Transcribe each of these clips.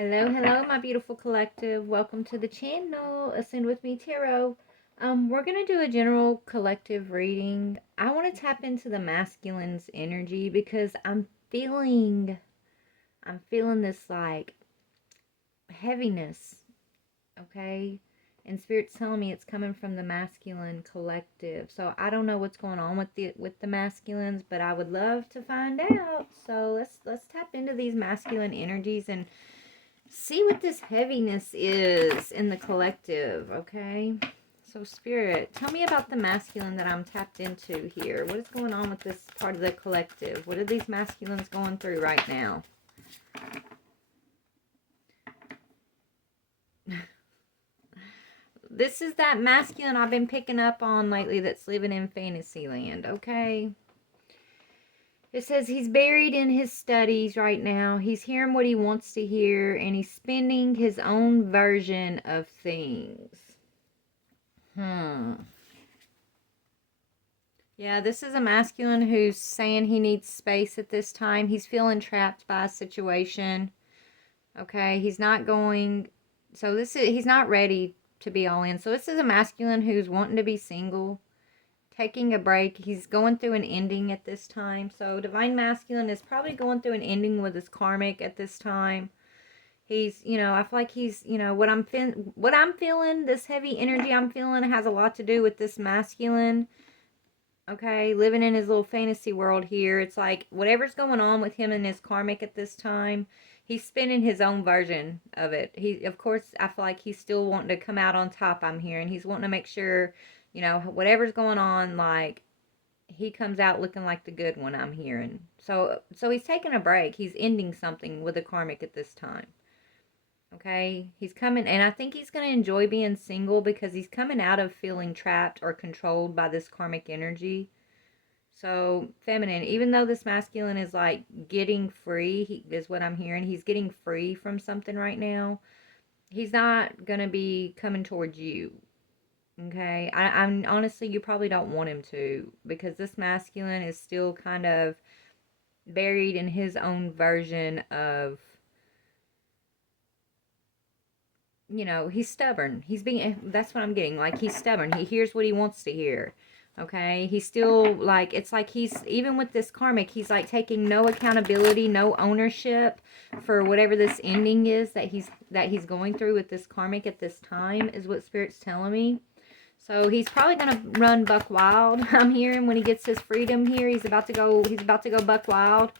Hello, my beautiful collective. Welcome to the channel, Ascend with Me Tarot. We're gonna do a general collective reading. I want to tap into the masculine's energy because I'm feeling this like heaviness, okay? And spirit's telling me it's coming from the masculine collective. So I don't know what's going on with the masculines, but I would love to find out. So let's tap into these masculine energies and see what this heaviness is in the collective, okay? So, Spirit, tell me about the masculine that I'm tapped into here. What is going on with this part of the collective? What are these masculines going through right now? This is that masculine I've been picking up on lately that's living in fantasy land, okay? It says he's buried in his studies right now. He's hearing what he wants to hear, and he's spinning his own version of things. Yeah, this is a masculine who's saying he needs space at this time. He's feeling trapped by a situation. Okay, he's not going. So he's not ready to be all in. So this is a masculine who's wanting to be single, taking a break. He's going through an ending at this time. So divine masculine is probably going through an ending with his karmic at this time. He's, I feel like he's, what I'm feeling, this heavy energy I'm feeling has a lot to do with this masculine. Okay, living in his little fantasy world here. It's like whatever's going on with him and his karmic at this time, he's spinning his own version of it. Of course, I feel like he's still wanting to come out on top, I'm hearing. He's wanting to make sure, whatever's going on, like, he comes out looking like the good one, I'm hearing. So he's taking a break. He's ending something with a karmic at this time. Okay, he's coming, and I think he's going to enjoy being single because he's coming out of feeling trapped or controlled by this karmic energy. So, feminine, even though this masculine is like getting free, is what I'm hearing. He's getting free from something right now. He's not going to be coming towards you. Okay, I'm honestly, you probably don't want him to because this masculine is still kind of buried in his own version of, he's stubborn. That's what I'm getting. Like, he's stubborn. He hears what he wants to hear. Okay. He's still like, it's like even with this karmic, he's like taking no accountability, no ownership for whatever this ending is that he's going through with this karmic at this time, is what Spirit's telling me. So he's probably going to run buck wild. I'm hearing when he gets his freedom here, he's about to go buck wild.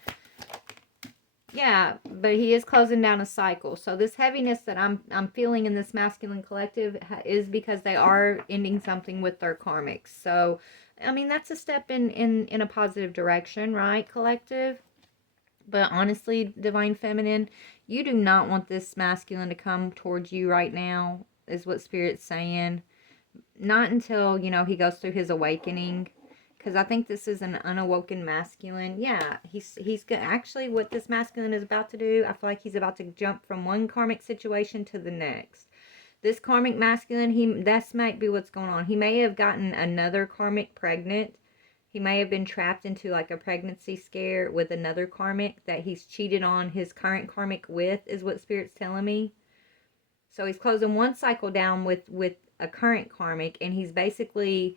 Yeah, but he is closing down a cycle. So this heaviness that I'm feeling in this masculine collective is because they are ending something with their karmics. So, I mean, that's a step in a positive direction, right, collective? But honestly, divine feminine, you do not want this masculine to come towards you right now, is what Spirit's saying. Not until, he goes through his awakening, because I think this is an unawoken masculine. Yeah, he's actually, what this masculine is about to do, I feel like he's about to jump from one karmic situation to the next. This karmic masculine, that might be what's going on. He may have gotten another karmic pregnant. He may have been trapped into like a pregnancy scare with another karmic that he's cheated on his current karmic with, is what Spirit's telling me. So he's closing one cycle down with a current karmic, and he's basically,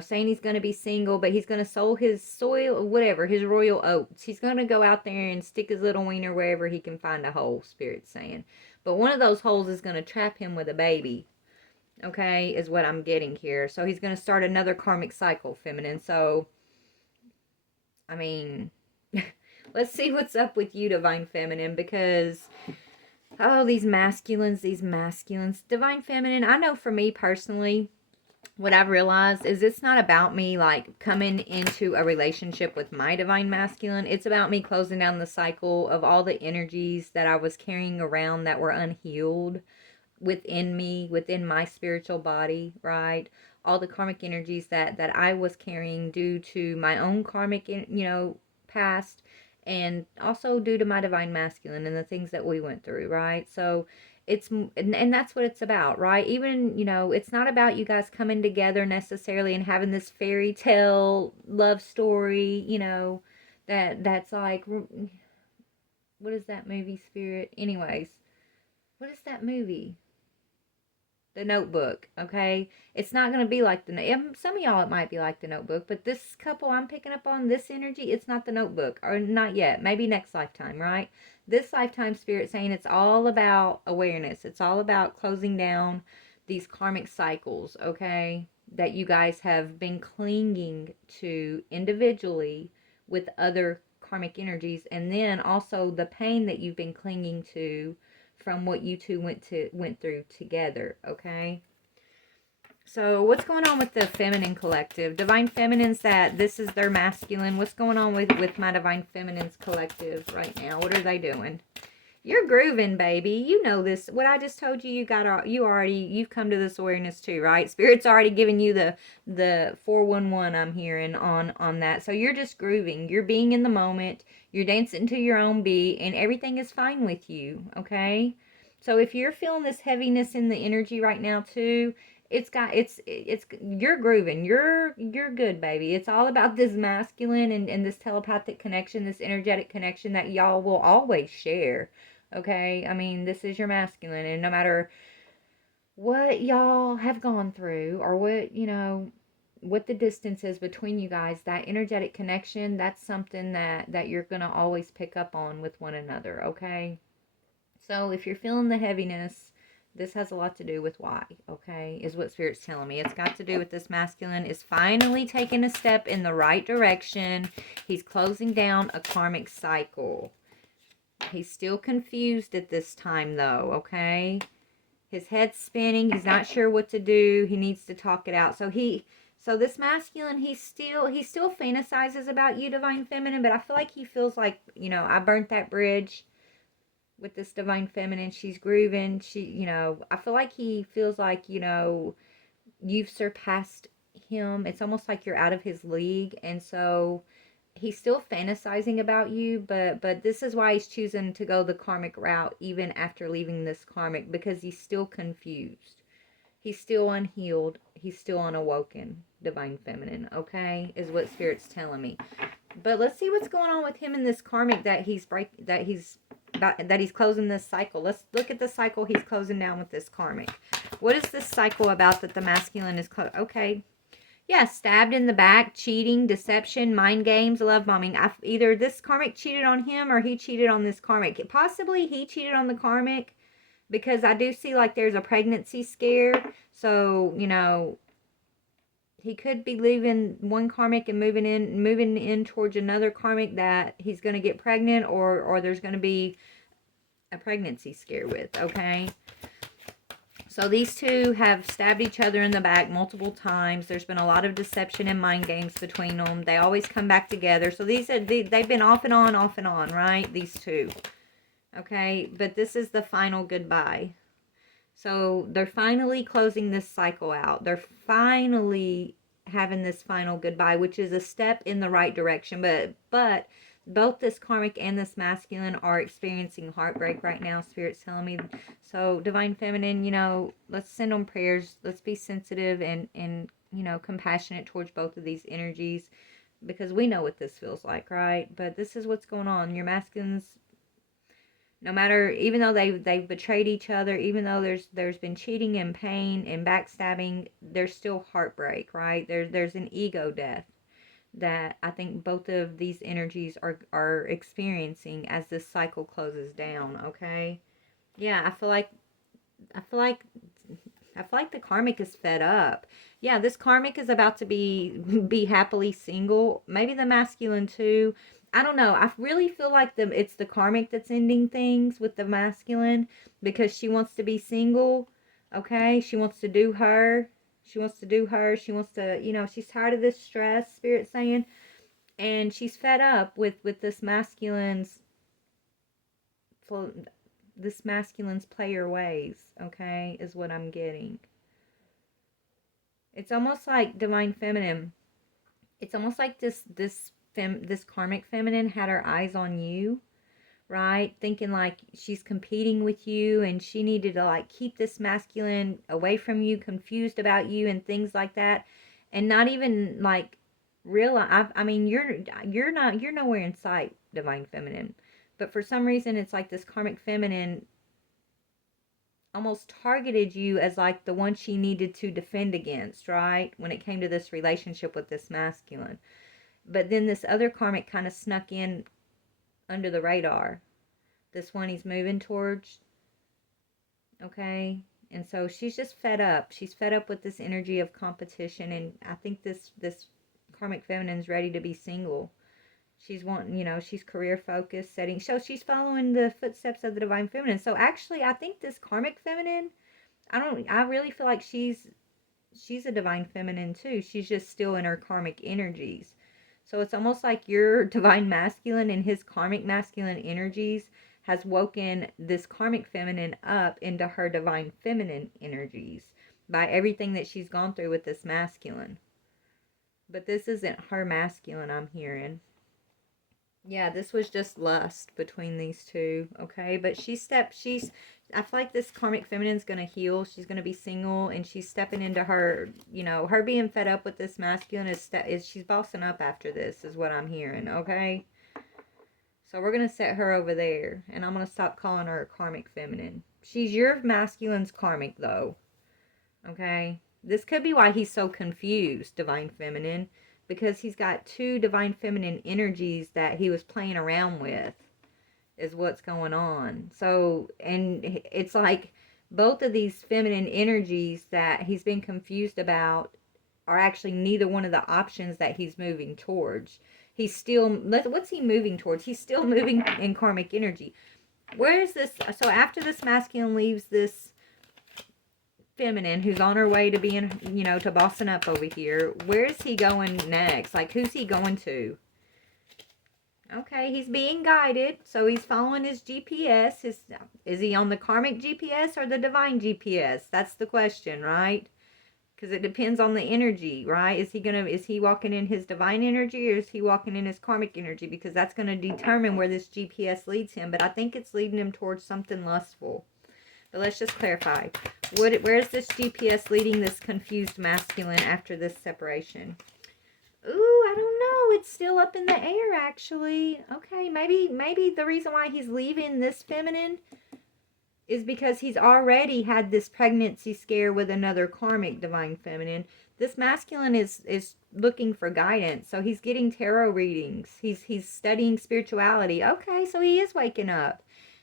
saying he's going to be single, but he's going to sow his soil, whatever, his royal oats. He's going to go out there and stick his little wiener wherever he can find a hole, Spirit's saying. But one of those holes is going to trap him with a baby, okay, is what I'm getting here. So he's going to start another karmic cycle, feminine. So, I mean, let's see what's up with you, divine feminine, because oh, these masculines. Divine feminine, I know for me personally, what I've realized is it's not about me like coming into a relationship with my divine masculine. It's about me closing down the cycle of all the energies that I was carrying around that were unhealed within me, within my spiritual body, right? All the karmic energies that I was carrying due to my own karmic, past, and also due to my divine masculine and the things that we went through, right? So and that's what it's about, right? Even, it's not about you guys coming together necessarily and having this fairy tale love story, that's like, what is that movie, Spirit? Anyways, what is that movie? The Notebook, okay? It's not going to be like some of y'all it might be like the Notebook, but this couple I'm picking up on, this energy, it's not the Notebook, or not yet. Maybe next lifetime, right? This lifetime, spirit saying it's all about awareness. It's all about closing down these karmic cycles, okay? That you guys have been clinging to individually with other karmic energies, and then also the pain that you've been clinging to from what you two went through together, okay? So what's going on with the feminine collective? Divine feminines, that this is their masculine. What's going on with my divine feminines collective right now? What are they doing? You're grooving, baby. You know this. What I just told you, you've come to this awareness too, right? Spirit's already given you the 411 I'm hearing on that. So you're just grooving. You're being in the moment. You're dancing to your own beat, and everything is fine with you, okay? So if you're feeling this heaviness in the energy right now too, it's you're grooving. You're good, baby. It's all about this masculine and this telepathic connection, this energetic connection that y'all will always share. Okay? I mean, this is your masculine, and no matter what y'all have gone through, or what the distance is between you guys, that energetic connection, that's something that you're going to always pick up on with one another, okay? So if you're feeling the heaviness, this has a lot to do with why, okay? Is what Spirit's telling me. It's got to do with this masculine is finally taking a step in the right direction. He's closing down a karmic cycle. He's still confused at this time, though, okay? His head's spinning. He's not sure what to do. He needs to talk it out. So this masculine, he still fantasizes about you, divine feminine, but I feel like he feels like, I burnt that bridge with this divine feminine. She's grooving. I feel like he feels like, you've surpassed him. It's almost like you're out of his league. And so he's still fantasizing about you, but this is why he's choosing to go the karmic route even after leaving this karmic, because he's still confused. He's still unhealed. He's still unawoken, divine feminine, okay? Is what Spirit's telling me. But let's see what's going on with him in this karmic that he's closing this cycle. Let's look at the cycle he's closing down with this karmic. What is this cycle about that the masculine is okay? Yeah, stabbed in the back, cheating, deception, mind games, love bombing. Either this karmic cheated on him or he cheated on this karmic. Possibly he cheated on the karmic, because I do see like there's a pregnancy scare. So, he could be leaving one karmic and moving in towards another karmic that he's going to get pregnant, or there's going to be a pregnancy scare with, okay? So these two have stabbed each other in the back multiple times. There's been a lot of deception and mind games between them. They always come back together. So they've been off and on, right? These two. Okay, but this is the final goodbye. So they're finally closing this cycle out. They're finally having this final goodbye, which is a step in the right direction. But both this karmic and this masculine are experiencing heartbreak right now, Spirit's telling me. So divine feminine, let's send them prayers. Let's be sensitive and compassionate towards both of these energies, because we know what this feels like, right? But this is what's going on. Your masculines, no matter, even though they've betrayed each other, even though there's been cheating and pain and backstabbing, there's still heartbreak, right? There's an ego death that I think both of these energies are experiencing as this cycle closes down, okay? Yeah, I feel like the karmic is fed up. Yeah, this karmic is about to be happily single. Maybe the masculine too. I don't know. I really feel like it's the karmic that's ending things with the masculine, because she wants to be single. Okay, she wants to do her. She wants to do her. She wants to, she's tired of this stress, Spirit saying, and she's fed up with this masculine's player ways, okay, is what I'm getting. It's almost like divine feminine. It's almost like this karmic feminine had her eyes on you, right? Thinking like she's competing with you, and she needed to like keep this masculine away from you, confused about you and things like that, and not even like realize. I mean, you're nowhere in sight, divine feminine, but for some reason it's like this karmic feminine almost targeted you as like the one she needed to defend against, right? When it came to this relationship with this masculine. But then this other karmic kind of snuck in under the radar. This one he's moving towards, okay? And so she's just fed up. She's fed up with this energy of competition, and I think this karmic feminine's ready to be single. She's wanting, she's career focused, setting. So she's following the footsteps of the divine feminine. So actually, I think this karmic feminine, I really feel like she's a divine feminine too. She's just still in her karmic energies. So it's almost like your divine masculine and his karmic masculine energies has woken this karmic feminine up into her divine feminine energies by everything that she's gone through with this masculine. But this isn't her masculine, I'm hearing. Yeah, this was just lust between these two, okay? But I feel like this karmic feminine's going to heal. She's going to be single, and she's stepping into her, her being fed up with this masculine is she's bossing up after this, is what I'm hearing, okay? So we're going to set her over there, and I'm going to stop calling her a karmic feminine. She's your masculine's karmic, though, okay? This could be why he's so confused, divine feminine, because he's got two divine feminine energies that he was playing around with, is what's going on. So, and it's like both of these feminine energies that he's been confused about are actually neither one of the options that he's moving towards. He's still, what's he moving towards? He's still moving in karmic energy. Where is this? So after this masculine leaves this feminine who's on her way to being, to bossing up over here, where's he going next? Like, who's he going to? Okay, he's being guided, so he's following his GPS. Is he on the karmic GPS or the divine GPS? That's the question, right? Because it depends on the energy, right? Is he walking in his divine energy, or is he walking in his karmic energy? Because that's going to determine where this GPS leads him. But I think it's leading him towards something lustful. But let's just clarify. Where is this GPS leading this confused masculine after this separation? Ooh, I don't know. It's still up in the air, actually. Okay, maybe the reason why he's leaving this feminine is because he's already had this pregnancy scare with another karmic divine feminine. This masculine is looking for guidance, so he's getting tarot readings. He's studying spirituality. Okay, so he is waking up.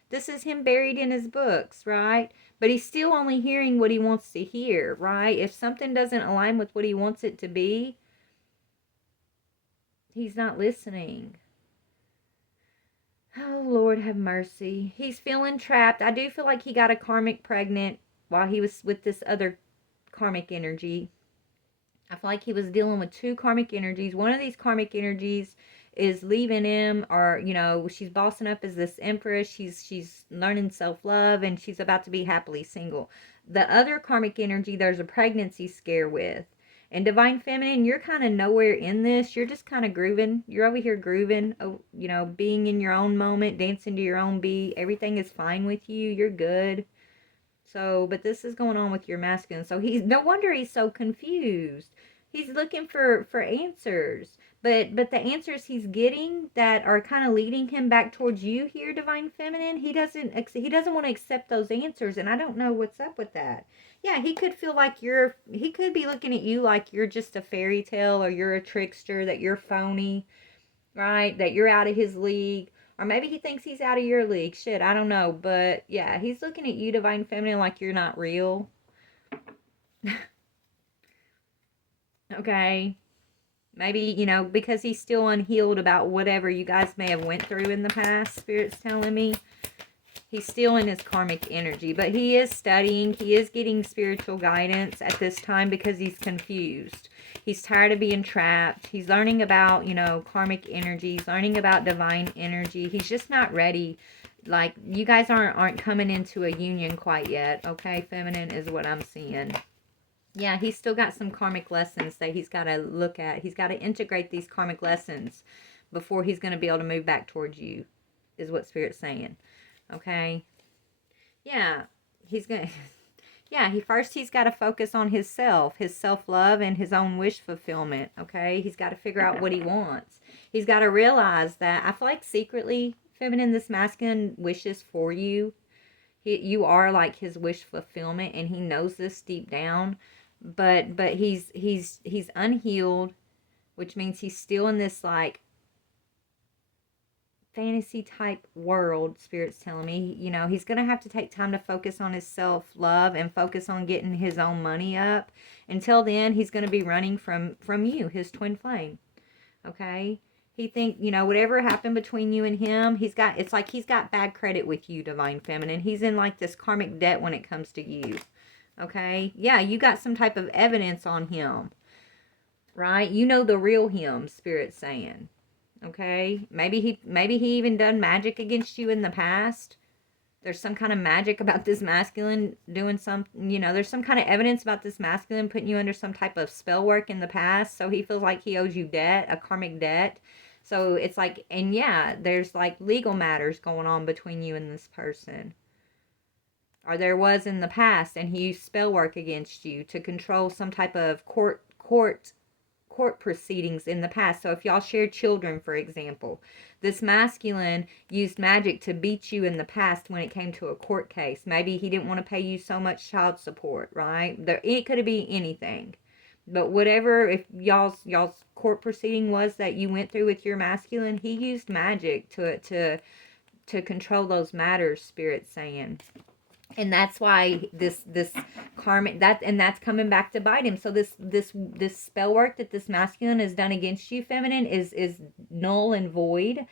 This is him buried in his books, right? But he's still only hearing what he wants to hear, right? If something doesn't align with what he wants it to be, he's not listening. Oh, Lord have mercy. He's feeling trapped. I do feel like he got a karmic pregnant while he was with this other karmic energy. I feel like he was dealing with two karmic energies. One of these karmic energies is leaving him, or she's bossing up as this empress. She's learning self-love, and she's about to be happily single. The other karmic energy, there's a pregnancy scare with. And divine feminine, you're kind of nowhere in this. You're just kind of grooving. You're over here grooving, being in your own moment, dancing to your own beat. Everything is fine with you. You're good. So, but this is going on with your masculine. So no wonder he's so confused. He's looking for answers. But the answers he's getting that are kind of leading him back towards you here, divine feminine, he doesn't want to accept those answers, and I don't know what's up with that. Yeah, he could feel like he could be looking at you like you're just a fairy tale, or you're a trickster, that you're phony, right? That you're out of his league. Or maybe he thinks he's out of your league. Shit, I don't know. But yeah, he's looking at you, divine feminine, like you're not real. Okay. Maybe, because he's still unhealed about whatever you guys may have went through in the past, Spirit's telling me. He's still in his karmic energy, but he is studying. He is getting spiritual guidance at this time because he's confused. He's tired of being trapped. He's learning about, karmic energies, learning about divine energy. He's just not ready. Like, you guys aren't coming into a union quite yet, okay? Feminine is what I'm seeing. Yeah, he's still got some karmic lessons that he's got to look at. He's got to integrate these karmic lessons before he's going to be able to move back towards you, is what Spirit's saying. Okay? Yeah, he's going to... Yeah, he's got to focus on his self-love, and his own wish fulfillment, okay? He's got to figure out what he wants. He's got to realize that, I feel like secretly, feminine, this masculine wishes for you. You are like his wish fulfillment, and he knows this deep down. But he's unhealed, which means he's still in this like fantasy type world. Spirit's telling me, he's gonna have to take time to focus on his self-love and focus on getting his own money up. Until then, he's gonna be running from you, his twin flame. Okay, he think, whatever happened between you and him, it's like he's got bad credit with you, divine feminine. He's in like this karmic debt when it comes to you. Okay, yeah, you got some type of evidence on him, right? You know the real him, Spirit's saying. Okay, maybe he even done magic against you in the past. There's some kind of magic about this masculine doing some, there's some kind of evidence about this masculine putting you under some type of spell work in the past. So he feels like he owes you debt, a karmic debt. So it's like, and yeah, there's like legal matters going on between you and this person. Or there was in the past, and he used spell work against you to control some type of court proceedings in the past. So if y'all shared children, for example, this masculine used magic to beat you in the past when it came to a court case. Maybe he didn't want to pay you so much child support, right? It could be anything. But whatever, if y'all's court proceeding was that you went through with your masculine, he used magic to control those matters, Spirit's saying. And that's why this karmic, that's coming back to bite him. So this spell work that this masculine has done against you, feminine, is null and void.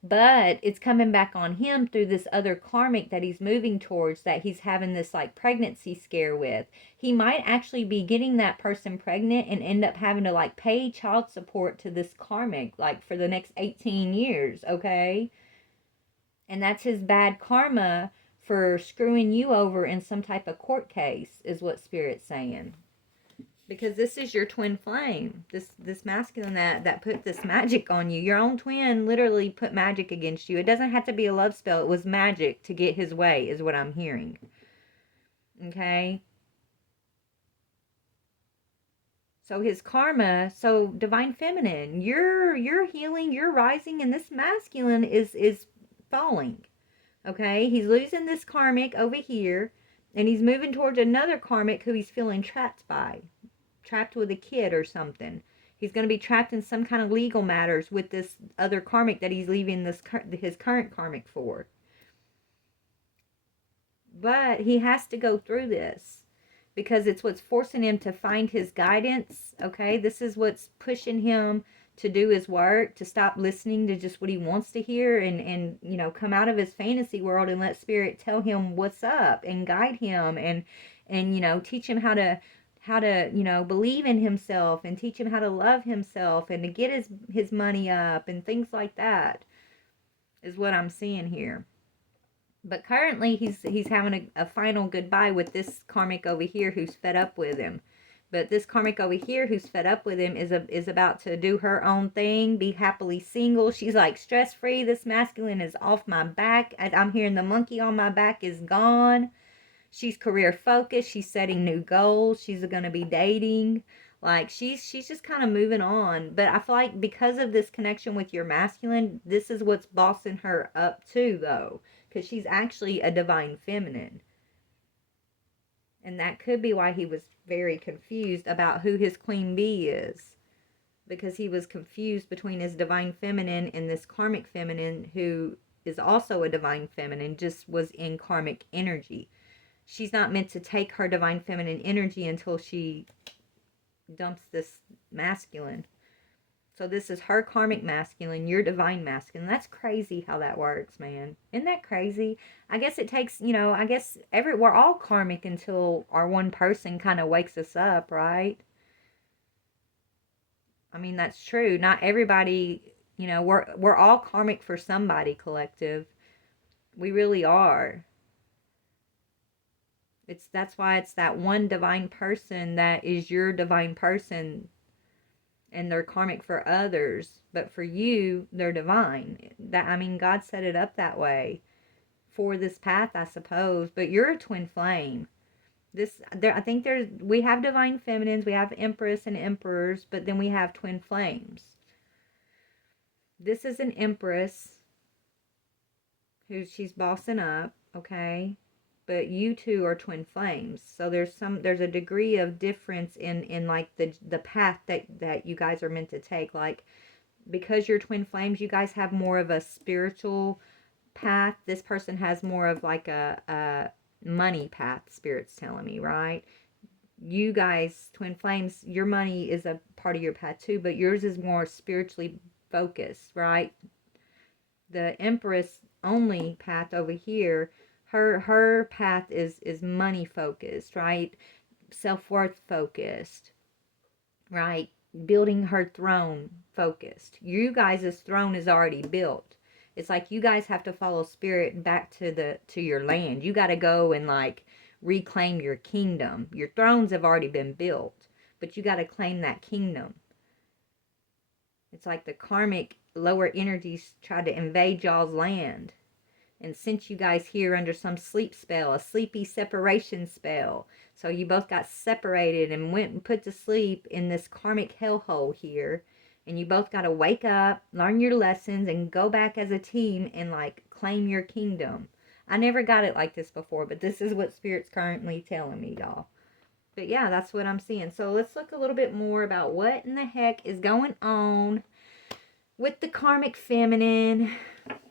But it's coming back on him through this other karmic that he's moving towards, that he's having this like pregnancy scare with. He might actually be getting that person pregnant and end up having to like pay child support to this karmic like for the next 18 years, okay? And that's his bad karma for screwing you over in some type of court case, is what Spirit's saying. Because this is your twin flame. This masculine that put this magic on you. Your own twin literally put magic against you. It doesn't have to be a love spell. It was magic to get his way, is what I'm hearing. Okay? So his karma, so divine feminine, you're healing, you're rising, and this masculine is falling. Okay, he's losing this karmic over here, and he's moving towards another karmic who he's feeling trapped with a kid or something. He's going to be trapped in some kind of legal matters with this other karmic that he's leaving his current karmic for. But he has to go through this because it's what's forcing him to find his guidance. Okay, this is what's pushing him to do his work, to stop listening to just what he wants to hear, and come out of his fantasy world and let Spirit tell him what's up and guide him, and teach him how to believe in himself, and teach him how to love himself, and to get his money up and things like that, is what I'm seeing here. But currently he's having a final goodbye with this karmic over here who's fed up with him. But this karmic over here who's fed up with him is about to do her own thing, be happily single. She's like stress-free. This masculine is off my back. I'm hearing the monkey on my back is gone. She's career focused. She's setting new goals. She's going to be dating. Like she's just kind of moving on. But I feel like because of this connection with your masculine, this is what's bossing her up too, though. Because she's actually a divine feminine. And that could be why he was very confused about who his queen bee is. Because he was confused between his divine feminine and this karmic feminine who is also a divine feminine, just was in karmic energy. She's not meant to take her divine feminine energy until she dumps this masculine. So this is her karmic masculine, your divine masculine. That's crazy how that works, man. Isn't that crazy? I guess it takes, I guess we're all karmic until our one person kind of wakes us up, right? I mean, that's true. Not everybody, we're all karmic for somebody, collective. We really are. That's why it's that one divine person that is your divine person, and they're karmic for others, but for you they're divine. God set it up that way for this path, I suppose. But you're a twin flame. We have divine feminines, we have empress and emperors, but then we have twin flames. This is an empress who she's bossing up, okay? but you two are twin flames. So there's a degree of difference in like the path that you guys are meant to take. Like, because you're twin flames, you guys have more of a spiritual path. This person has more of like a money path, spirit's telling me, right? You guys, twin flames, your money is a part of your path too, but yours is more spiritually focused, right? The Empress only path over here, her path is money focused, right? Self-worth focused, right? Building her throne focused. You guys' throne is already built. It's like you guys have to follow spirit back to your land. You got to go and like reclaim your kingdom. Your thrones have already been built, but you got to claim that kingdom. It's like the karmic lower energies tried to invade y'all's land and sent you guys here under some sleep spell, a sleepy separation spell. So you both got separated and went and put to sleep in this karmic hellhole here. And you both got to wake up, learn your lessons, and go back as a team and like claim your kingdom. I never got it like this before, but this is what Spirit's currently telling me, y'all. But yeah, that's what I'm seeing. So let's look a little bit more about what in the heck is going on with the karmic feminine.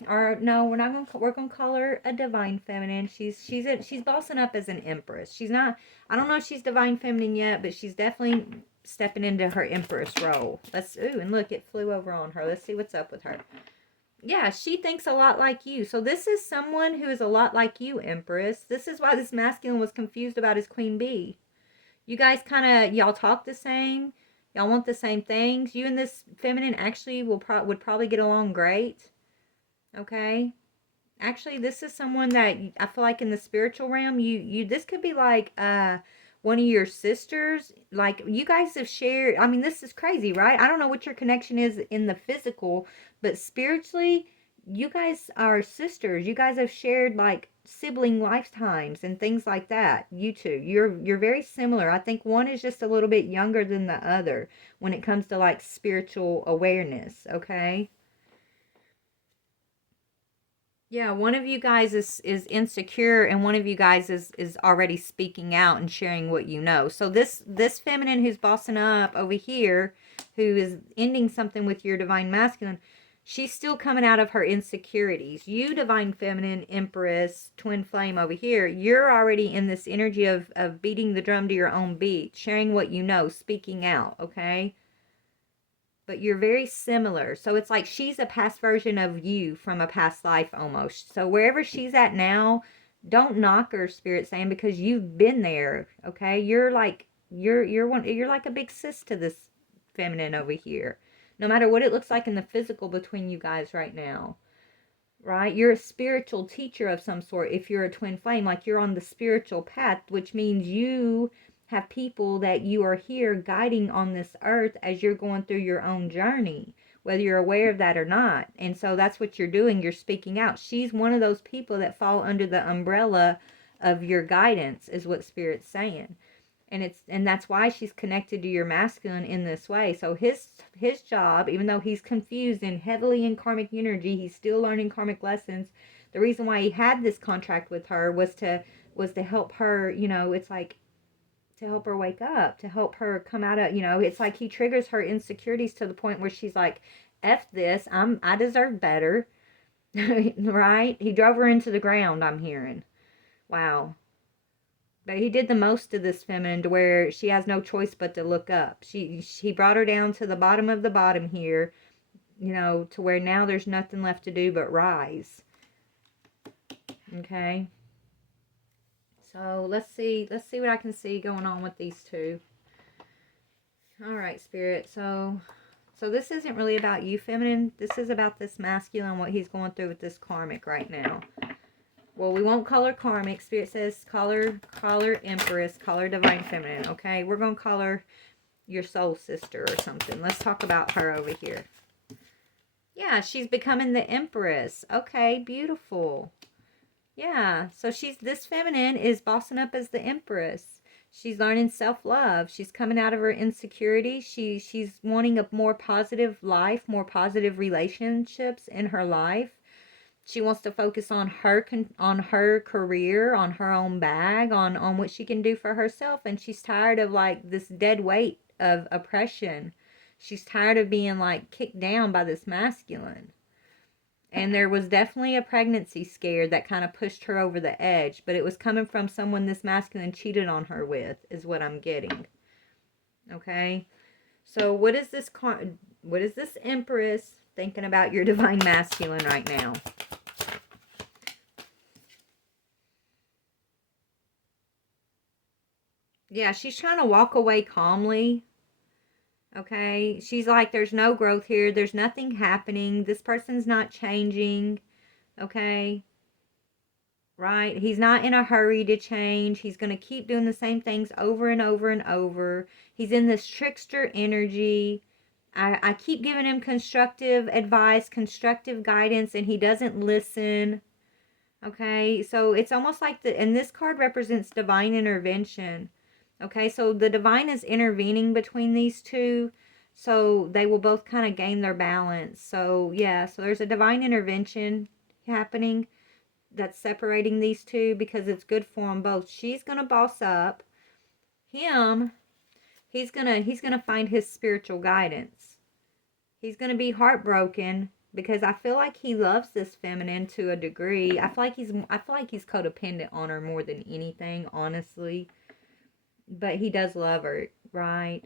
Or no, we're gonna call her a divine feminine. She's bossing up as an empress. She's not, I don't know if she's divine feminine yet, but she's definitely stepping into her empress role. Ooh, and look, it flew over on her. Let's see what's up with her. Yeah, she thinks a lot like you. So this is someone who is a lot like you, Empress. This is why this masculine was confused about his queen bee. You guys y'all talk the same. Y'all want the same things. You and this feminine actually would probably get along great. Okay? Actually, this is someone that I feel like in the spiritual realm, this could be like one of your sisters. Like, you guys have shared, I mean, this is crazy, right? I don't know what your connection is in the physical, but spiritually, you guys are sisters. You guys have shared like sibling lifetimes and things like that. You two, you're very similar. I think one is just a little bit younger than the other when it comes to like spiritual awareness, okay? Yeah, one of you guys is insecure and one of you guys is already speaking out and sharing what you know. So this feminine who's bossing up over here, who is ending something with your divine masculine, she's still coming out of her insecurities. You, divine feminine, empress, twin flame over here, you're already in this energy of beating the drum to your own beat, sharing what you know, speaking out, okay? But you're very similar. So it's like she's a past version of you from a past life almost. So wherever she's at now, don't knock her, spirit saying, because you've been there, okay? You're like you're like a big sis to this feminine over here. No matter what it looks like in the physical between you guys right now. Right? You're a spiritual teacher of some sort if you're a twin flame, like you're on the spiritual path, which means you have people that you are here guiding on this earth as you're going through your own journey, whether you're aware of that or not. And so that's what you're doing. You're speaking out. She's one of those people that fall under the umbrella of your guidance, is what Spirit's saying. And that's why she's connected to your masculine in this way. So his job, even though he's confused and heavily in karmic energy, he's still learning karmic lessons. The reason why he had this contract with her was to help her, it's like to help her wake up, to help her come out of, it's like he triggers her insecurities to the point where she's like, F this, I deserve better. Right? He drove her into the ground, I'm hearing. Wow. But he did the most to this feminine to where she has no choice but to look up. He brought her down to the bottom of the bottom here, to where now there's nothing left to do but rise. Okay. So let's see what I can see going on with these two. All right, Spirit. So this isn't really about you, feminine. This is about this masculine, what he's going through with this karmic right now. Well, we won't call her karmic. Spirit says call her empress, call her divine feminine, okay? We're going to call her your soul sister or something. Let's talk about her over here. Yeah, she's becoming the empress. Okay, beautiful. Yeah, so this feminine is bossing up as the empress. She's learning self-love. She's coming out of her insecurity. She's wanting a more positive life, more positive relationships in her life. She wants to focus on on her career, on her own bag, on what she can do for herself, and she's tired of like this dead weight of oppression. She's tired of being like kicked down by this masculine. And there was definitely a pregnancy scare that kind of pushed her over the edge, but it was coming from someone this masculine cheated on her with, is what I'm getting. Okay? So what is this Empress thinking about your divine masculine right now? Yeah, she's trying to walk away calmly. Okay? She's like, there's no growth here. There's nothing happening. This person's not changing. Okay? Right? He's not in a hurry to change. He's going to keep doing the same things over and over and over. He's in this trickster energy. I keep giving him constructive advice, constructive guidance, and he doesn't listen. Okay, so it's almost like and this card represents divine intervention. Okay, so the divine is intervening between these two, so they will both kind of gain their balance. So, yeah, so there's a divine intervention happening that's separating these two because it's good for them both. She's going to boss up. Him, he's gonna find his spiritual guidance. He's going to be heartbroken because I feel like he loves this feminine to a degree. I feel like he's codependent on her more than anything, honestly. But he does love her, right?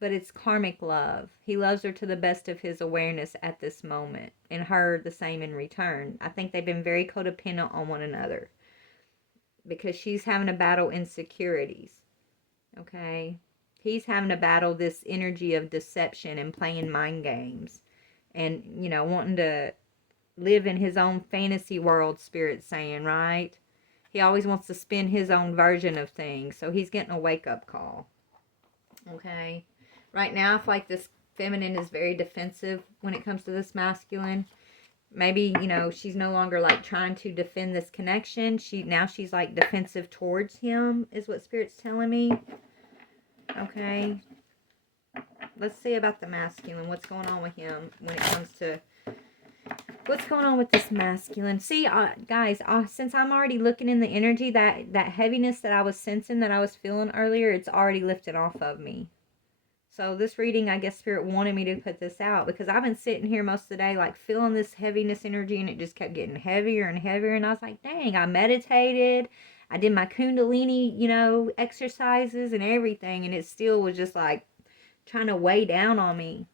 But it's karmic love. He loves her to the best of his awareness at this moment, and her the same in return. I think they've been very codependent on one another because she's having to battle insecurities. Okay? He's having to battle this energy of deception and playing mind games and, wanting to live in his own fantasy world, Spirit's saying, right? He always wants to spin his own version of things, so he's getting a wake-up call. Okay? Right now, I feel like this feminine is very defensive when it comes to this masculine. Maybe, she's no longer like trying to defend this connection. She's like defensive towards him, is what Spirit's telling me. Okay? Let's see about the masculine. What's going on with him when it comes to... What's going on with this masculine? See, guys, since I'm already looking in the energy, that heaviness that I was sensing, that I was feeling earlier, it's already lifted off of me. So this reading, I guess Spirit wanted me to put this out because I've been sitting here most of the day like feeling this heaviness energy, and it just kept getting heavier and heavier, and I was like, dang, I meditated. I did my Kundalini, exercises and everything, and it still was just like trying to weigh down on me.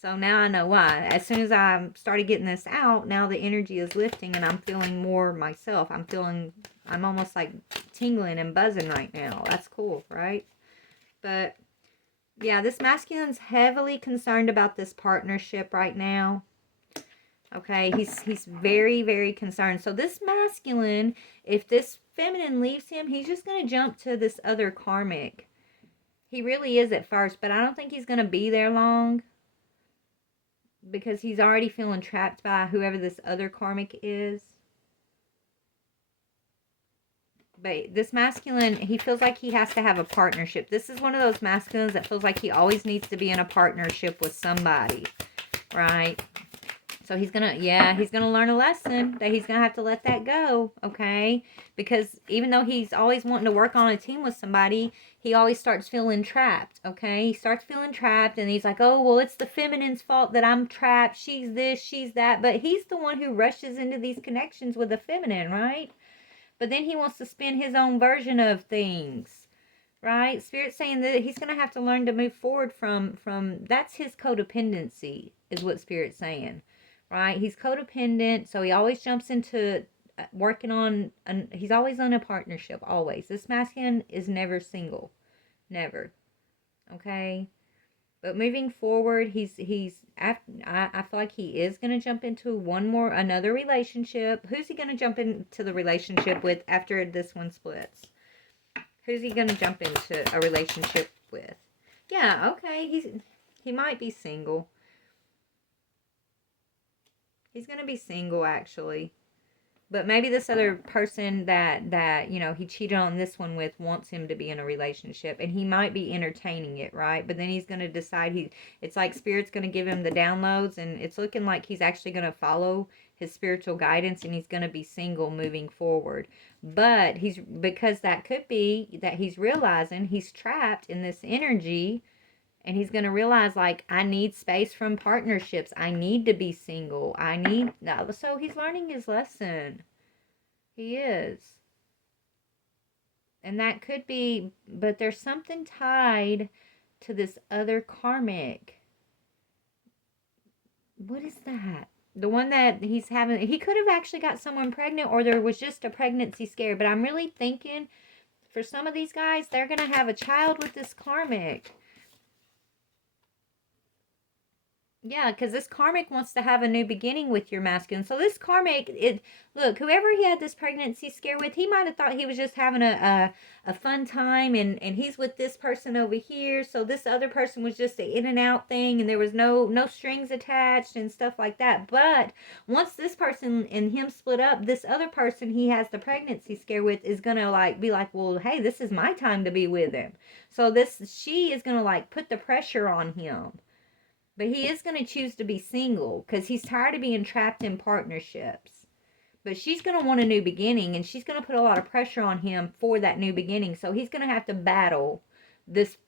So now I know why. As soon as I started getting this out, now the energy is lifting and I'm feeling more myself. I'm almost like tingling and buzzing right now. That's cool, right? But yeah, this masculine's heavily concerned about this partnership right now. Okay, he's very, very concerned. So this masculine, if this feminine leaves him, he's just going to jump to this other karmic. He really is at first, but I don't think he's going to be there long because he's already feeling trapped by whoever this other karmic is. But this masculine, he feels like he has to have a partnership. This is one of those masculines that feels like he always needs to be in a partnership with somebody, right? So he's going to learn a lesson that he's going to have to let that go, okay? Because even though he's always wanting to work on a team with somebody, he always starts feeling trapped, okay? He starts feeling trapped, and he's like, oh, well, it's the feminine's fault that I'm trapped. She's this, she's that. But he's the one who rushes into these connections with the feminine, right? But then he wants to spin his own version of things, right? Spirit's saying that he's going to have to learn to move forward from that's his codependency, is what Spirit's saying, right? He's codependent, so he always jumps into working on, he's always on a partnership, always. This masculine is never single, never, okay? But moving forward, I feel like he is going to jump into another relationship. Who's he going to jump into the relationship with after this one splits? Who's he going to jump into a relationship with? Yeah, okay, he might be single. He's going to be single, actually. But maybe this other person that he cheated on this one with wants him to be in a relationship. And he might be entertaining it, right? But then he's going to decide it's like Spirit's going to give him the downloads. And it's looking like he's actually going to follow his spiritual guidance, and he's going to be single moving forward. But because that could be that he's realizing he's trapped in this energy, and he's going to realize, like, I need space from partnerships. I need to be single. So he's learning his lesson. He is. And that could be, but there's something tied to this other karmic. What is that? The one that he's having, he could have actually got someone pregnant, or there was just a pregnancy scare. But I'm really thinking for some of these guys, they're going to have a child with this karmic. Yeah, because this karmic wants to have a new beginning with your masculine. So this karmic, look, whoever he had this pregnancy scare with, he might have thought he was just having a fun time, and he's with this person over here. So this other person was just an in and out thing, and there was no strings attached and stuff like that. But once this person and him split up, this other person he has the pregnancy scare with is gonna like be like, well, hey, this is my time to be with him. So she is gonna like put the pressure on him. But he is going to choose to be single because he's tired of being trapped in partnerships. But she's going to want a new beginning, and she's going to put a lot of pressure on him for that new beginning. So he's going to have to battle this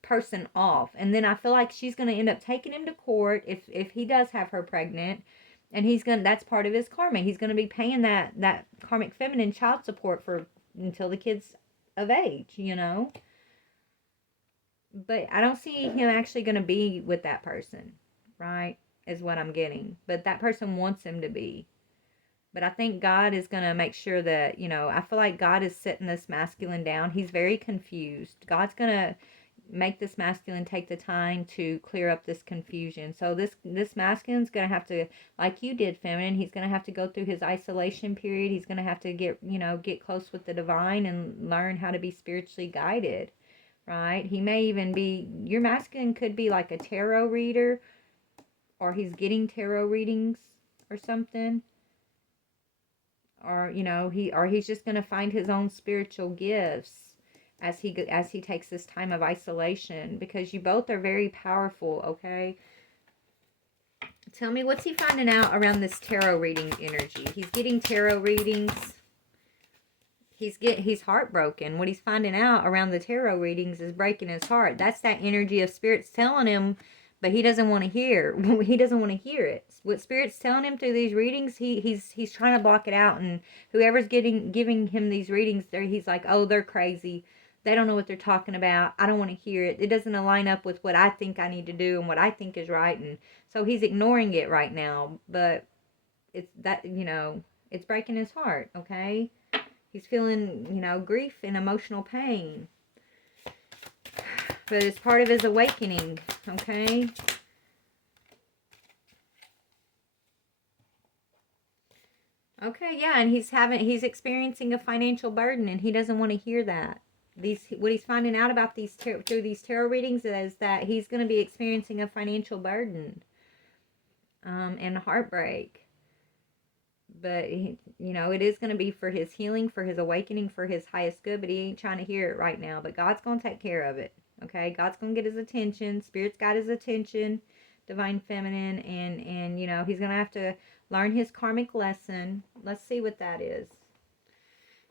person off. And then I feel like she's going to end up taking him to court if he does have her pregnant. And that's part of his karma. He's going to be paying that karmic feminine child support until the kid's of age, you know. But I don't see him actually going to be with that person, right? Is what I'm getting. But that person wants him to be. But I think God is going to make sure that, you know, I feel like God is sitting this masculine down. He's very confused. God's going to make this masculine take the time to clear up this confusion. So this masculine's going to have to, like you did, feminine, he's going to have to go through his isolation period. He's going to have to get close with the divine and learn how to be spiritually guided. Right? He may even be, your masculine could be like a tarot reader, or he's getting tarot readings or something. Or, he's just going to find his own spiritual gifts as he takes this time of isolation, because you both are very powerful, okay? Tell me, what's he finding out around this tarot reading energy? He's getting tarot readings. He's heartbroken. What he's finding out around the tarot readings is breaking his heart. That's that energy of spirits telling him, but he doesn't want to hear. He doesn't want to hear it. What spirit's telling him through these readings, he's trying to block it out. And whoever's giving him these readings, he's like, oh, they're crazy. They don't know what they're talking about. I don't want to hear it. It doesn't align up with what I think I need to do and what I think is right. And so he's ignoring it right now. But it's that, it's breaking his heart. Okay. He's feeling, grief and emotional pain. But it's part of his awakening, okay? Okay, yeah, and he's experiencing a financial burden, and he doesn't want to hear that. What he's finding out about through these tarot readings is that he's going to be experiencing a financial burden, and heartbreak. But, it is going to be for his healing, for his awakening, for his highest good. But he ain't trying to hear it right now. But God's going to take care of it. Okay? God's going to get his attention. Spirit's got his attention. Divine Feminine. And he's going to have to learn his karmic lesson. Let's see what that is.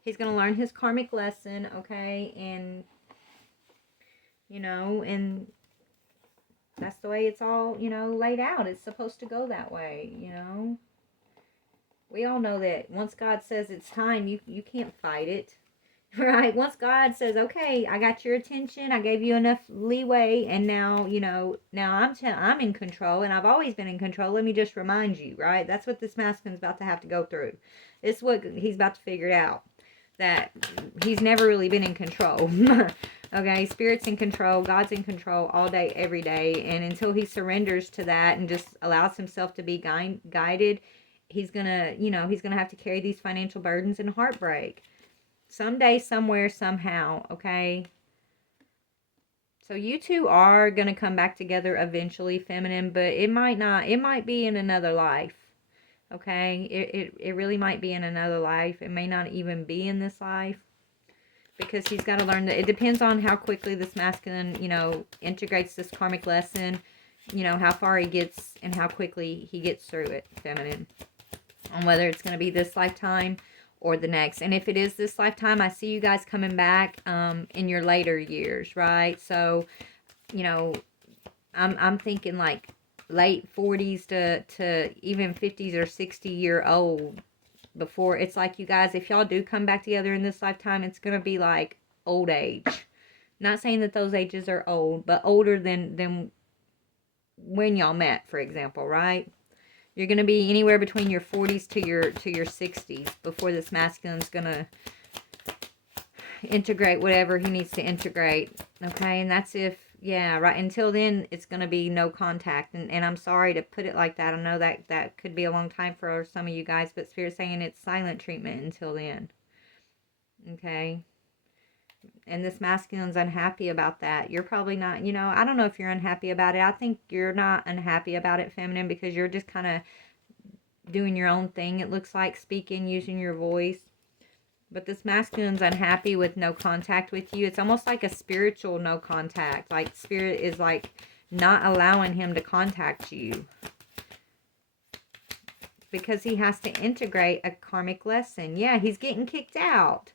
He's going to learn his karmic lesson. Okay? And, and that's the way it's all, laid out. It's supposed to go that way, We all know that once God says it's time, you can't fight it, right? Once God says, okay, I got your attention, I gave you enough leeway, and now, now I'm in control, and I've always been in control. Let me just remind you, right? That's what this masculine's about to have to go through. This is what he's about to figure out, that he's never really been in control. Okay, Spirit's in control, God's in control all day, every day, and until he surrenders to that and just allows himself to be guided, he's gonna have to carry these financial burdens and heartbreak. Someday, somewhere, somehow, okay? So you two are gonna come back together eventually, Feminine, but it might not. It might be in another life, okay? It really might be in another life. It may not even be in this life, because he's got to learn that it depends on how quickly this masculine, integrates this karmic lesson, how far he gets and how quickly he gets through it, Feminine. on whether it's going to be this lifetime or the next. And if it is this lifetime, I see you guys coming back in your later years, right? So, you know, I'm thinking like late 40s to even 50s or 60-year-old. Before, it's like, you guys, if y'all do come back together in this lifetime, it's going to be like old age. Not saying that those ages are old, but older than when y'all met, for example, right? You're going to be anywhere between your 40s to your 60s before this masculine's going to integrate whatever he needs to integrate. Okay, and that's if, yeah, right. Until then, it's going to be no contact. And I'm sorry to put it like that. I know that could be a long time for some of you guys, but Spirit's saying it's silent treatment until then. Okay. And this masculine's unhappy about that. You're probably not, you know, I don't know if you're unhappy about it. I think you're not unhappy about it, feminine, because you're just kind of doing your own thing. It looks like, speaking, using your voice. But this masculine's unhappy with no contact with you. It's almost like a spiritual no contact. Like, spirit is like not allowing him to contact you, because he has to integrate a karmic lesson. Yeah, he's getting kicked out.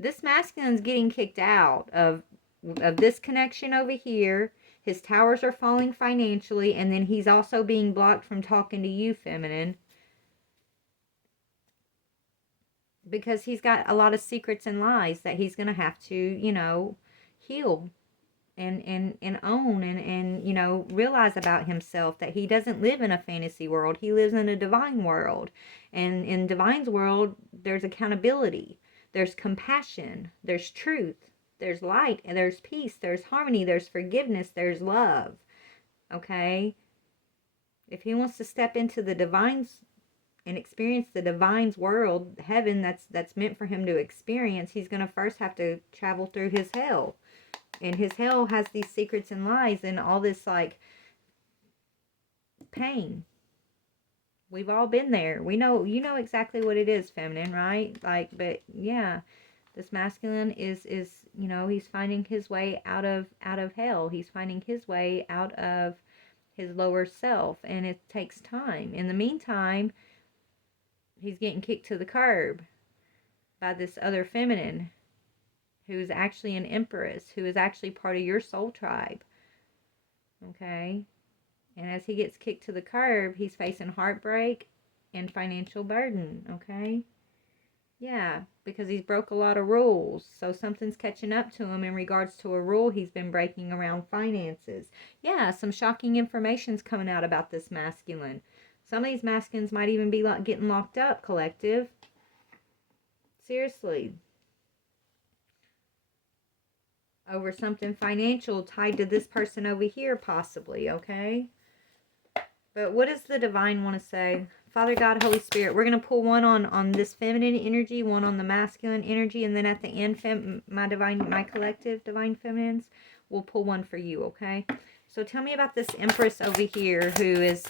This masculine's getting kicked out of this connection over here. His towers are falling financially, and then he's also being blocked from talking to you, feminine, because he's got a lot of secrets and lies that he's going to have to, you know, heal and own and, you know, realize about himself, that he doesn't live in a fantasy world. He lives in a divine world. And in divine's world, there's accountability, there's compassion, there's truth, there's light, and there's peace, there's harmony, there's forgiveness, there's love. Okay? If he wants to step into the divine's and experience the divine's world, heaven that's meant for him to experience, he's going to first have to travel through his hell. And his hell has these secrets and lies and all this, like, pain. We've all been there. We know, you know exactly what it is, feminine, right? Like, but yeah, this masculine is, you know, he's finding his way out of hell. He's finding his way out of his lower self, and it takes time. In the meantime, he's getting kicked to the curb by this other feminine who's actually an empress, who is actually part of your soul tribe. Okay? And as he gets kicked to the curb, he's facing heartbreak and financial burden. Okay? Yeah, because he's broke a lot of rules. So something's catching up to him in regards to a rule he's been breaking around finances. Yeah, some shocking information's coming out about this masculine. Some of these masculines might even be getting locked up, collective. Seriously. Over something financial tied to this person over here, possibly, okay? But what does the divine want to say? Father God, Holy Spirit, we're going to pull one on this feminine energy, one on the masculine energy, and then at the end, my collective divine feminines, we'll pull one for you, okay? So tell me about this Empress over here who is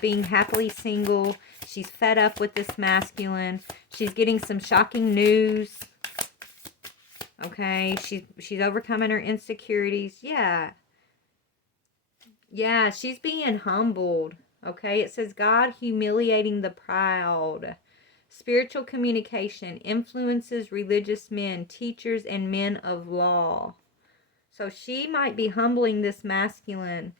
being happily single. She's fed up with this masculine. She's getting some shocking news. Okay, she's overcoming her insecurities. Yeah. Yeah, she's being humbled. Okay, it says God humiliating the proud. Spiritual communication influences religious men, teachers, and men of law. So she might be humbling this masculine.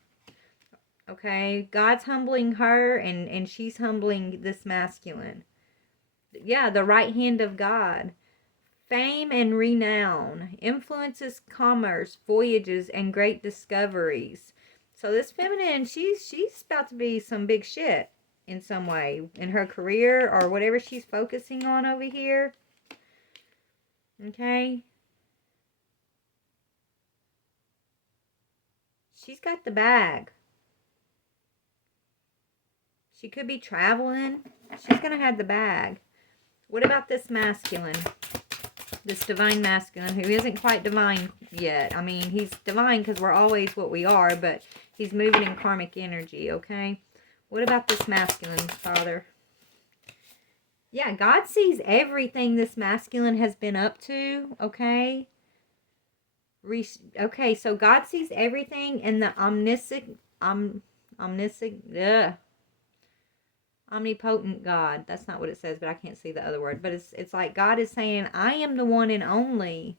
Okay, God's humbling her, and she's humbling this masculine. Yeah, the right hand of God. Fame and renown influences commerce, voyages, and great discoveries. So this feminine, she's about to be some big shit in some way in her career or whatever she's focusing on over here. Okay? She's got the bag. She could be traveling. She's going to have the bag. What about this masculine? This divine masculine who isn't quite divine yet. I mean, he's divine because we're always what we are, but he's moving in karmic energy, okay? What about this masculine, Father? Yeah, God sees everything this masculine has been up to, okay? Okay, so God sees everything, and the omniscient Omnipotent God. That's not what it says, but I can't see the other word. But it's like God is saying, I am the one and only.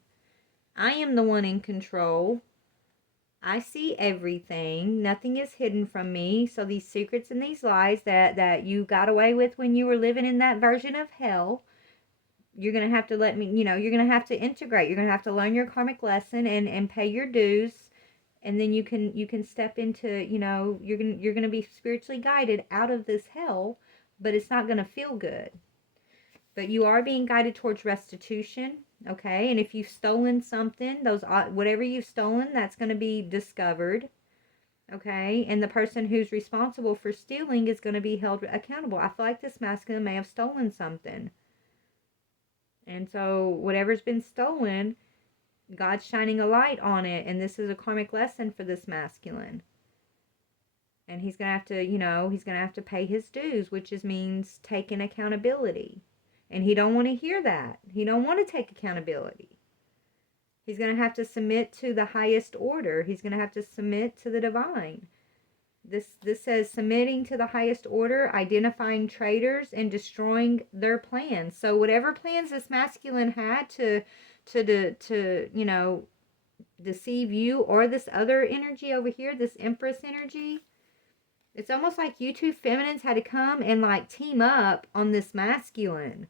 I am the one in control. I see everything. Nothing is hidden from me. So these secrets and these lies that you got away with when you were living in that version of hell, you're going to have to let me, you're going to have to integrate. You're going to have to learn your karmic lesson and pay your dues. And then you can step into, you're going to be spiritually guided out of this hell, but it's not going to feel good. But you are being guided towards restitution, okay? And if you've stolen something, whatever you've stolen, that's going to be discovered, okay? And the person who's responsible for stealing is going to be held accountable. I feel like this masculine may have stolen something. And so whatever's been stolen, God's shining a light on it, and this is a karmic lesson for this masculine. And he's going to have to, he's going to have to pay his dues, which means taking accountability. And he don't want to hear that. He don't want to take accountability. He's going to have to submit to the highest order. He's going to have to submit to the divine. This says submitting to the highest order, identifying traitors, and destroying their plans. So whatever plans this masculine had to deceive you or this other energy over here, this Empress energy, it's almost like you two feminines had to come and like team up on this masculine.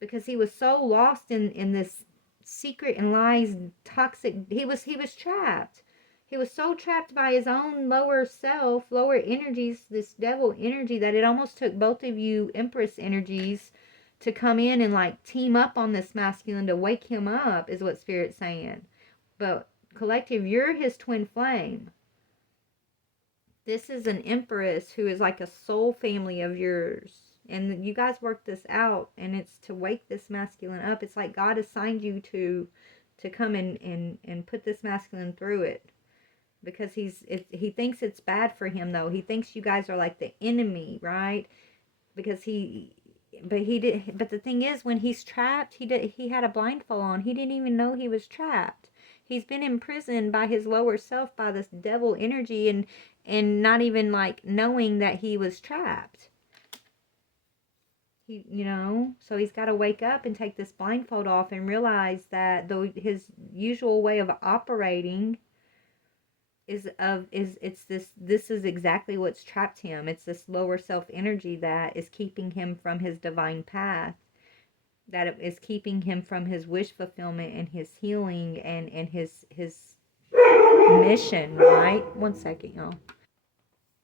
Because he was so lost in this secret and lies, toxic. He was trapped. He was so trapped by his own lower self, lower energies, this devil energy, that it almost took both of you Empress energies to come in and like team up on this masculine to wake him up, is what Spirit's saying. But collective, you're his twin flame. This is an Empress who is like a soul family of yours. And you guys work this out, and it's to wake this masculine up. It's like God assigned you to come and put this masculine through it. Because he thinks it's bad for him, though. He thinks you guys are like the enemy, right? Because but the thing is, when he's trapped, he had a blindfold on. He didn't even know he was trapped. He's been imprisoned by his lower self, by this devil energy, and not even like knowing that he was trapped. So he's got to wake up and take this blindfold off and realize that his usual way of operating this is exactly what's trapped him. It's this lower self energy that is keeping him from his divine path, that is keeping him from his wish fulfillment and his healing and his mission, right? One second, y'all.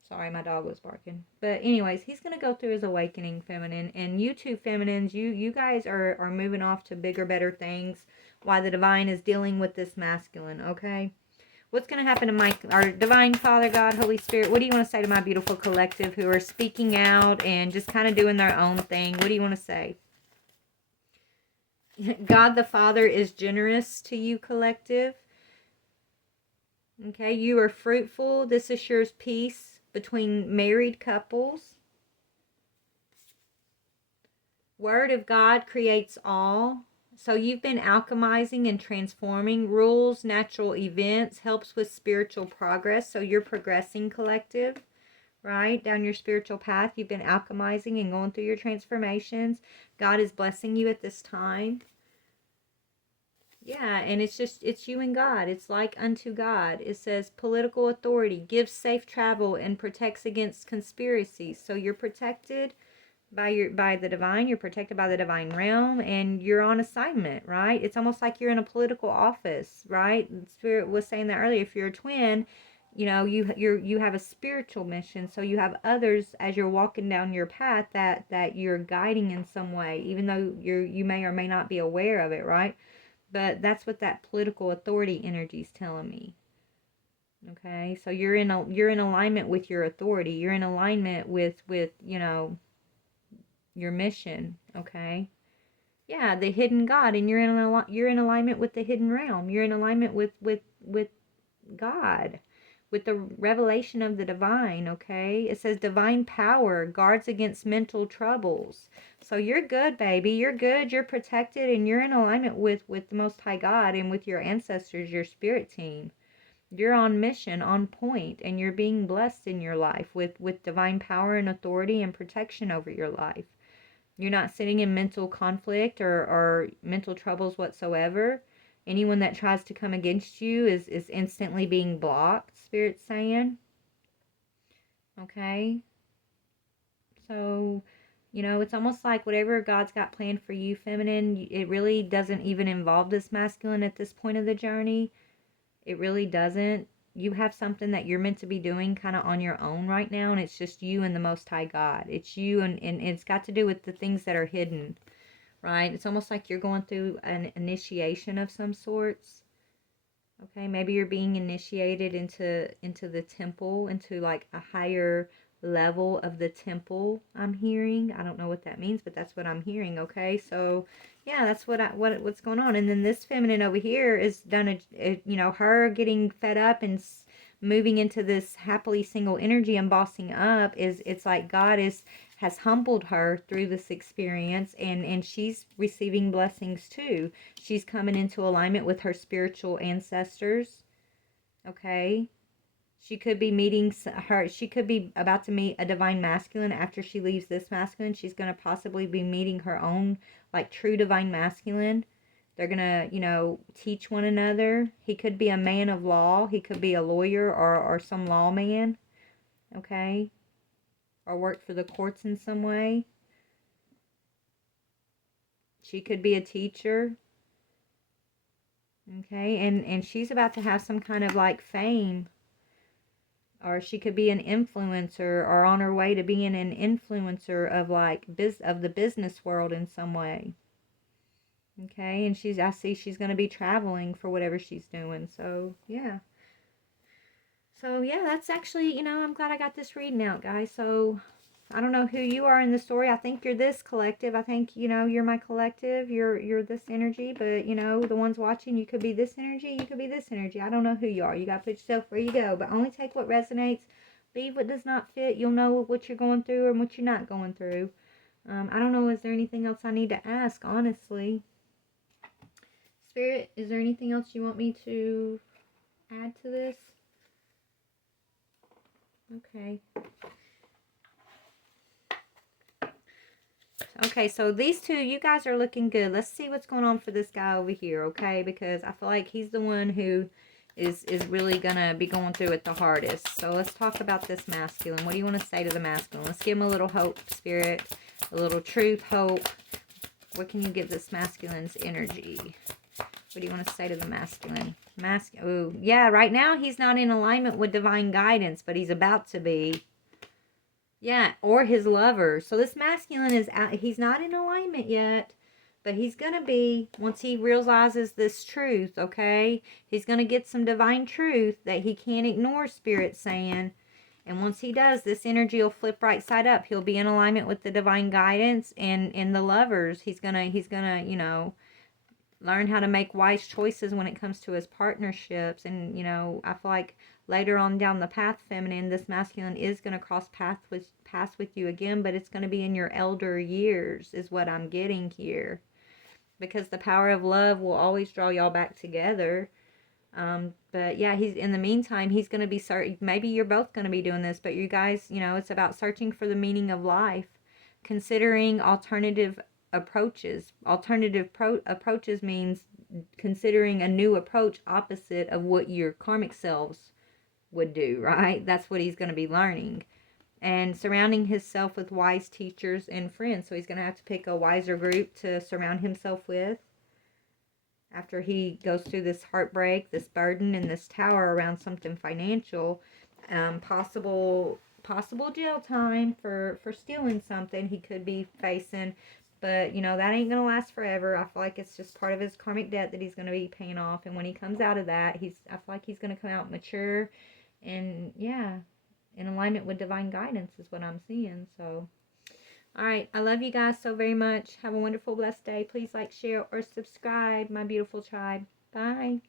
Sorry, my dog was barking. But anyways, he's going to go through his awakening, feminine. And you two feminines, you guys are moving off to bigger, better things while the divine is dealing with this masculine, okay? What's going to happen to our divine Father, God, Holy Spirit? What do you want to say to my beautiful collective who are speaking out and just kind of doing their own thing? What do you want to say? God the Father is generous to you, collective. Okay, you are fruitful. This assures peace between married couples. Word of God creates all. So you've been alchemizing and transforming. Rules, natural events, helps with spiritual progress. So you're progressing, collective, right? Down your spiritual path. You've been alchemizing and going through your transformations. God is blessing you at this time. Yeah, and it's you and God. It's like unto God. It says political authority, gives safe travel, and protects against conspiracies. So you're protected by the divine. You're protected by the divine realm, and you're on assignment, right? It's almost like you're in a political office, right? Spirit was saying that earlier. If you're a twin, you have a spiritual mission. So you have others as you're walking down your path that you're guiding in some way, even though you may or may not be aware of it, right? But that's what that political authority energy is telling me. Okay, so you're in alignment with your authority. You're in alignment with your mission. Okay, yeah, the hidden God, and you're in alignment with the hidden realm. You're in alignment with God, with the revelation of the divine. Okay, it says divine power guards against mental troubles. So you're good, baby. You're good. You're protected, and you're in alignment with the Most High God and with your ancestors, your spirit team. You're on mission, on point, and you're being blessed in your life with divine power and authority and protection over your life. You're not sitting in mental conflict or mental troubles whatsoever. Anyone that tries to come against you is instantly being blocked, Spirit's saying. Okay? So, it's almost like whatever God's got planned for you, feminine, it really doesn't even involve this masculine at this point of the journey. It really doesn't. You have something that you're meant to be doing kind of on your own right now, and it's just you and the Most High God. It's you, and it's got to do with the things that are hidden, right? It's almost like you're going through an initiation of some sorts. Okay, maybe you're being initiated into the temple, into like a higher level of the temple. I'm hearing. I don't know what that means, but that's what I'm hearing. Okay, so yeah, that's what's going on. And then this feminine over here is done her getting fed up and moving into this happily single energy and bossing up it's like God has humbled her through this experience, and she's receiving blessings too. She's coming into alignment with her spiritual ancestors. Okay, she could be about to meet a divine masculine. After she leaves this masculine, she's going to possibly be meeting her own like true divine masculine. They're going to teach one another. He could be a man of law, he could be a lawyer or some lawman. Okay, or work for the courts in some way. She could be a teacher. Okay, and she's about to have some kind of like fame, or she could be an influencer or on her way to being an influencer of like of the business world in some way. Okay, and I see she's going to be traveling for whatever she's doing. So yeah, that's actually, I'm glad I got this reading out, guys. So I don't know who you are in the story. I think you're this collective. I think, you're my collective. You're this energy, but the ones watching, you could be this energy, you could be this energy. I don't know who you are. You got to put yourself where you go, but only take what resonates. Leave what does not fit. You'll know what you're going through and what you're not going through. I don't know, is there anything else I need to ask, honestly? Spirit, is there anything else you want me to add to this? Okay. Okay, so these two, you guys are looking good. Let's see what's going on for this guy over here, okay? Because I feel like he's the one who is really going to be going through it the hardest. So let's talk about this masculine. What do you want to say to the masculine? Let's give him a little hope, Spirit. A little truth, hope. What can you give this masculine's energy? What do you want to say to the masculine? Oh, yeah, right now he's not in alignment with divine guidance, but he's about to be. Yeah, or his lover. So this masculine is out, he's not in alignment yet, but he's going to be once he realizes this truth, okay? He's going to get some divine truth that he can't ignore, Spirit saying. And once he does, this energy will flip right side up. He'll be in alignment with the divine guidance and the lovers. He's going to, learn how to make wise choices when it comes to his partnerships. And, I feel like later on down the path, feminine, this masculine is going to cross paths with you again, but it's going to be in your elder years is what I'm getting here. Because the power of love will always draw y'all back together. But yeah, in the meantime, he's going to be maybe you're both going to be doing this, but you guys, it's about searching for the meaning of life, considering alternative approaches. Approaches means considering a new approach opposite of what your karmic selves would do, right? That's what he's going to be learning. And surrounding himself with wise teachers and friends. So he's going to have to pick a wiser group to surround himself with after he goes through this heartbreak, this burden, and this tower around something financial. Possible jail time for stealing something he could be facing. But, that ain't going to last forever. I feel like it's just part of his karmic debt that he's going to be paying off. And when he comes out of that, I feel like he's going to come out mature and, yeah, in alignment with divine guidance is what I'm seeing. So, all right. I love you guys so very much. Have a wonderful, blessed day. Please like, share, or subscribe, my beautiful tribe. Bye.